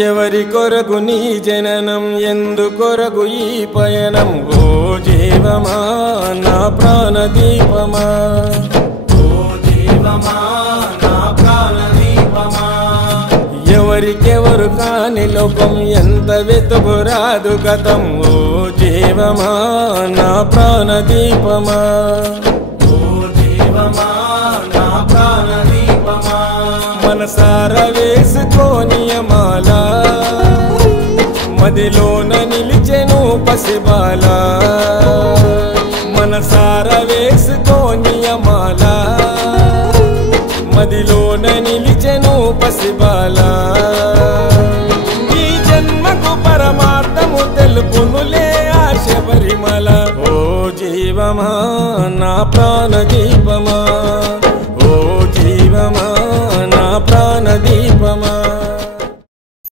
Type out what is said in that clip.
ఎవరి కొరకు నీ జననం ఎందు కొరకు ఈ పయనం ఓ జీవమా నా ప్రాణదీపమా ఓ జీవమా నా ప్రాణదీపమా ఎవరికెవరు కాని లోకం ఎంత వెతుకురాదు గతం ఓ జీవమా నా ప్రాణదీపమా ఓ జీవమా నా ప్రాణదీపమా మనసార వేసుకోని మాల మదిలోన నిలిచెను పసిబాల మనసార వేసుకోని మాల మదిలోన నిలిచెను పసిబాల ఈ జన్మకు పరమార్థము తెలుపునులే ఆశ పరిమళ ఓ జీవమా నా ప్రాణదీపమా